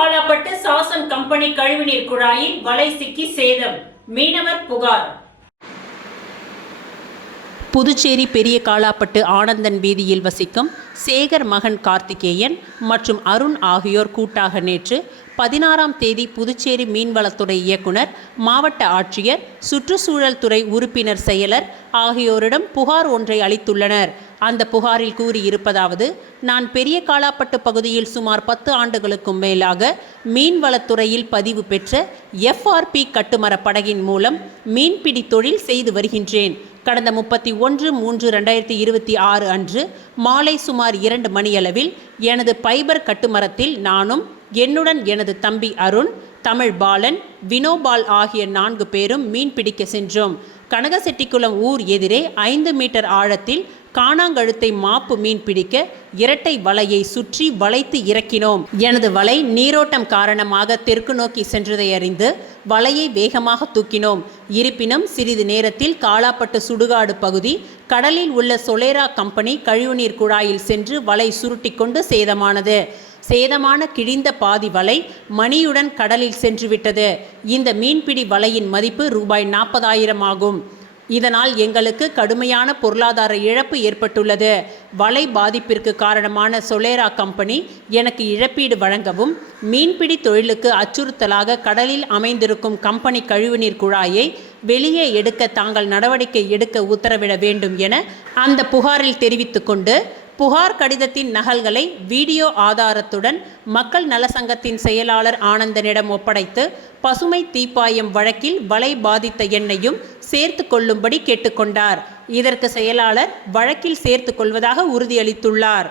காலாப்பட்டு சாசன் company கழிவுநீர் குழாயில் வலை சிக்கி சேதம், மீனவர் புகார். புதுச்சேரி பெரிய காலாப்பட்டு ஆனந்தன் வீதியில் வசிக்கும் சேகர் மகன் கார்த்திகேயன் மற்றும் அருண் ஆகியோர் கூட்டாக நேற்று 16ஆம் தேதி புதுச்சேரி மீன்வளத்துறை இயக்குனர், மாவட்ட ஆட்சியர், சுற்றுச்சூழல் துறை உறுப்பினர் செயலர் ஆகியோரிடம் புகார் ஒன்றை அளித்துள்ளனர். அந்த புகாரில் கூறியிருப்பதாவது: நான் பெரிய காலாப்பட்டு பகுதியில் சுமார் 10 ஆண்டுகளுக்கும் மேலாக மீன்வளத்துறையில் பதிவு பெற்ற FRP கட்டுமர படகின் மூலம் மீன்பிடி தொழில் செய்து வருகின்றேன். கடந்த 31/3/2026 அன்று மாலை சுமார் 2 மணியளவில் எனது பைபர் கட்டுமரத்தில் நானும், என்னுடன் எனது தம்பி அருண், தமிழ் பாலன், வினோபால் ஆகிய 4 பேரும் மீன் பிடிக்க சென்றோம். கனகசெட்டிக்குளம் ஊர் எதிரே 5 மீட்டர் ஆழத்தில் காணாங்கழுத்தை மாப்பு மீன் பிடிக்க இரட்டை வலையை சுற்றி வளைத்து இறக்கினோம். எனது வலை நீரோட்டம் காரணமாக தெற்கு நோக்கி சென்றதை அறிந்து வலையை வேகமாக தூக்கினோம். இருப்பினும் சிறிது நேரத்தில் காலாப்பட்டு சுடுகாடு பகுதி கடலில் உள்ள சொலேரா கம்பெனி கழிவுநீர் குழாயில் சென்று வலை சுருட்டி கொண்டு சேதமானது. சேதமான கிழிந்த பாதி வலை மணியுடன் கடலில் சென்றுவிட்டது. இந்த மீன்பிடி வலையின் மதிப்பு ரூபாய் 40,000 ஆகும். இதனால் எங்களுக்கு கடுமையான பொருளாதார இழப்பு ஏற்பட்டுள்ளது. வலை பாதிப்பிற்கு காரணமான சொலேரா கம்பெனி எனக்கு இழப்பீடு வழங்கவும், மீன்பிடி தொழிலுக்கு அச்சுறுத்தலாக கடலில் அமைந்திருக்கும் கம்பெனி கழிவுநீர் குழாயை வெளியே எடுக்க தாங்கள் நடவடிக்கை எடுக்க உத்தரவிட வேண்டும் என அந்த புகாரில் தெரிவித்துக்கொண்டு, புகார் கடிதத்தின் நகல்களை வீடியோ ஆதாரத்துடன் மக்கள் நலசங்கத்தின் செயலாளர் ஆனந்தனிடம் ஒப்படைத்து பசுமை தீப்பாயம் வழக்கில் வலை பாதித்த எண்ணையும் சேர்த்து கொள்ளும்படி கேட்டுக்கொண்டார். இதற்கு செயலாளர் வழக்கில் சேர்த்து கொள்வதாக உறுதியளித்துள்ளார்.